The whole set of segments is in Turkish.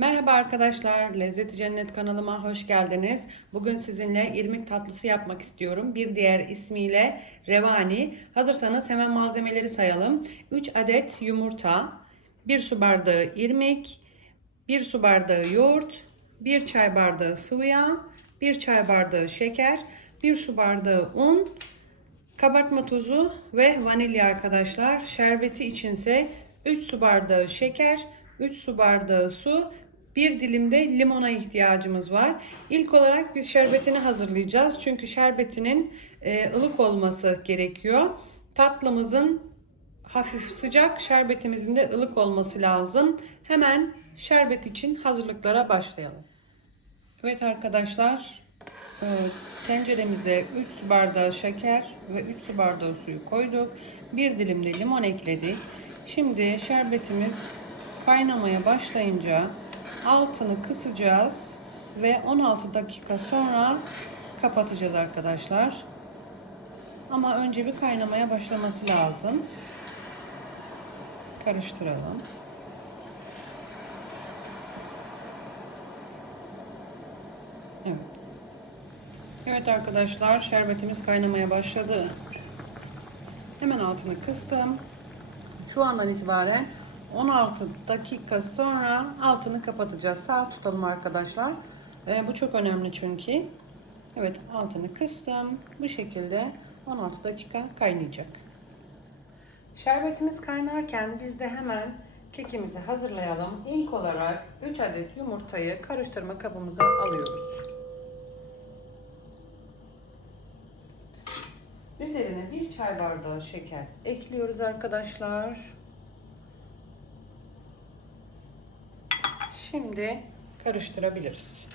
Merhaba arkadaşlar, Lezzeti Cennet kanalıma hoş geldiniz. Bugün sizinle irmik tatlısı yapmak istiyorum. Bir diğer ismiyle revani. Hazırsanız hemen malzemeleri sayalım. 3 adet yumurta, 1 su bardağı irmik, 1 su bardağı yoğurt, 1 çay bardağı sıvı yağ, 1 çay bardağı şeker, 1 su bardağı un, Kabartma tozu ve vanilya arkadaşlar. Şerbeti içinse 3 su bardağı şeker, 3 su bardağı su, bir dilim de limona ihtiyacımız var. İlk olarak biz şerbetini hazırlayacağız. Çünkü şerbetinin e, ılık olması gerekiyor. Tatlımızın hafif sıcak, şerbetimizin de ılık olması lazım. Hemen şerbet için hazırlıklara başlayalım. Evet arkadaşlar, e, tenceremize 3 su bardağı şeker ve 3 su bardağı suyu koyduk. Bir dilim de limon ekledik. Şimdi şerbetimiz kaynamaya başlayınca altını kısacağız ve 16 dakika sonra kapatacağız arkadaşlar. Ama önce bir kaynamaya başlaması lazım. Karıştıralım. Evet. Evet arkadaşlar şerbetimiz kaynamaya başladı. Hemen altını kıstım. Şu andan itibaren 16 dakika sonra altını kapatacağız. Sağ tutalım arkadaşlar. Ee, bu çok önemli çünkü. Evet altını kıstım. Bu şekilde 16 dakika kaynayacak. Şerbetimiz kaynarken biz de hemen kekimizi hazırlayalım. İlk olarak 3 adet yumurtayı karıştırma kabımıza alıyoruz. Üzerine bir çay bardağı şeker ekliyoruz arkadaşlar. Şimdi karıştırabiliriz.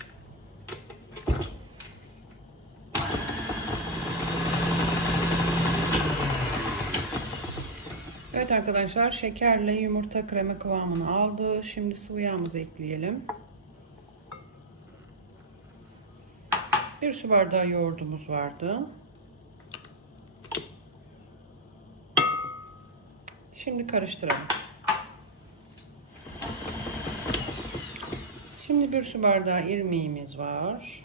Evet arkadaşlar şekerle yumurta krema kıvamını aldı. Şimdi sıvı yağımızı ekleyelim. Bir su bardağı yoğurdumuz vardı. Şimdi karıştıralım. Şimdi bir su bardağı irmiğimiz var.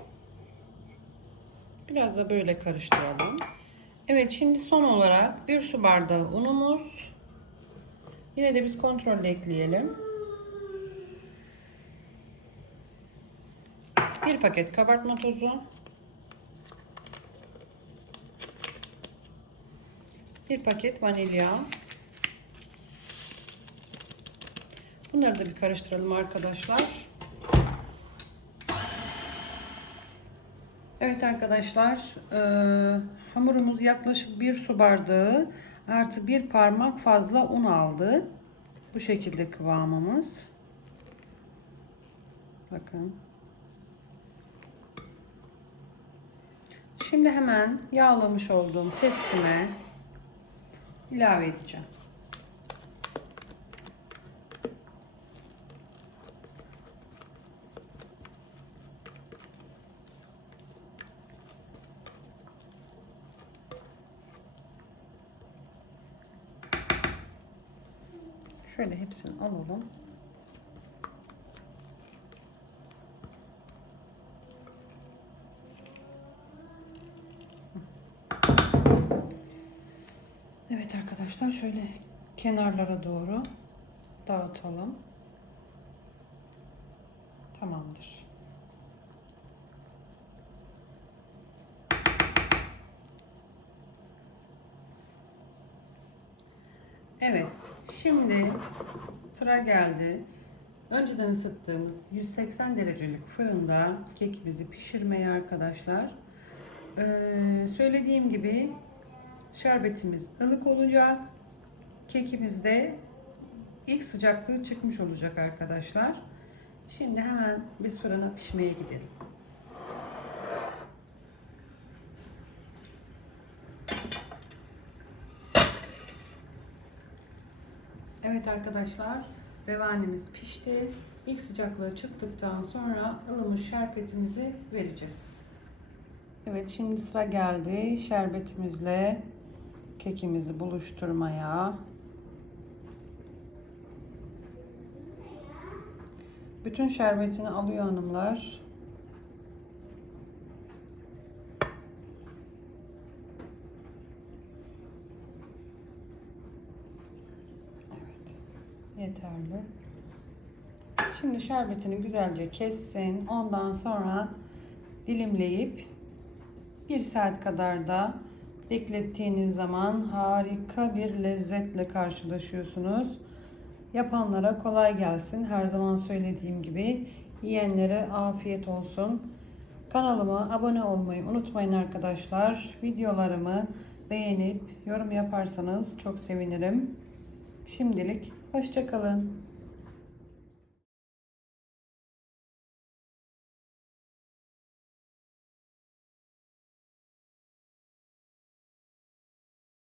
Biraz da böyle karıştıralım. Evet şimdi son olarak bir su bardağı unumuz. Yine de biz kontrolle ekleyelim. Bir paket kabartma tozu. Bir paket vanilya. Bunları da bir karıştıralım arkadaşlar. Evet arkadaşlar e, hamurumuz yaklaşık bir su bardağı artı bir parmak fazla un aldı. Bu şekilde kıvamımız. Bakın. Şimdi hemen yağlamış olduğum tepsime ilave edeceğim. Şöyle hepsini alalım. Evet arkadaşlar şöyle kenarlara doğru dağıtalım. Tamamdır. Evet. Şimdi sıra geldi. Önceden ısıttığımız 180 derecelik fırında kekimizi pişirmeye arkadaşlar. Ee, söylediğim gibi şerbetimiz ılık olacak. Kekimiz de ilk sıcaklığı çıkmış olacak arkadaşlar. Şimdi hemen biz fırına pişmeye gidelim. Evet arkadaşlar, revanimiz pişti. İlk sıcaklığı çıktıktan sonra ılımış şerbetimizi vereceğiz. Evet, şimdi sıra geldi şerbetimizle kekimizi buluşturmaya. Bütün şerbetini alıyor hanımlar. Evet. Yeterli. Şimdi şerbetini güzelce kessin. Ondan sonra dilimleyip bir saat kadar da beklettiğiniz zaman harika bir lezzetle karşılaşıyorsunuz. Yapanlara kolay gelsin. Her zaman söylediğim gibi yiyenlere afiyet olsun. Kanalıma abone olmayı unutmayın arkadaşlar. Videolarımı beğenip yorum yaparsanız çok sevinirim. Şimdilik hoşçakalın.